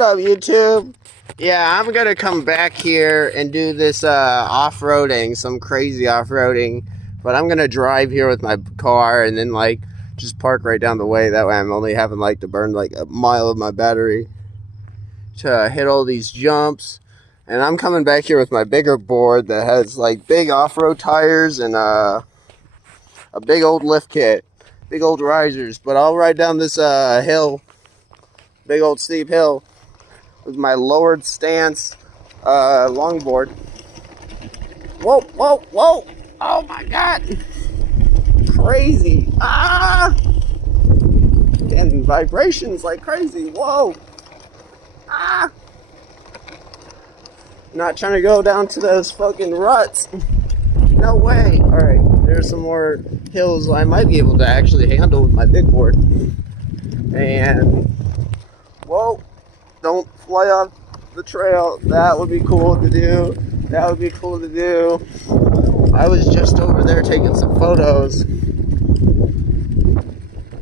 What up, YouTube? Yeah, I'm gonna come back here and do this off-roading, some crazy off-roading. But I'm gonna drive here with my car and then like just park right down the way. That way I'm only having like to burn like a mile of my battery to hit all these jumps. And I'm coming back here with my bigger board that has like big off-road tires and a big old lift kit, big old risers. But I'll ride down this hill, big old steep hill, with my lowered stance longboard. Whoa, whoa, whoa! Oh my God! Crazy! Ah! And vibrations like crazy. Whoa! Ah! Not trying to go down to those fucking ruts. No way! Alright, there's some more hills I might be able to actually handle with my big board. And whoa! Don't fly off the trail. That would be cool to do. That would be cool to do. I was just over there taking some photos.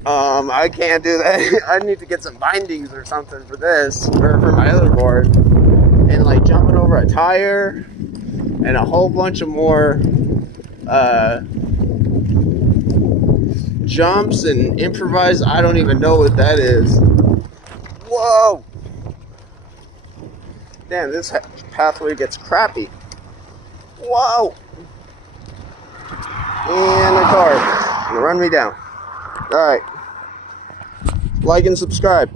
I can't do that. I need to get some bindings or something for this, or for my other board. And like jumping over a tire and a whole bunch of more jumps and improvise. I don't even know what that is. Whoa! Damn, this pathway gets crappy. Whoa! And a car. Gonna run me down. Alright. Like and subscribe.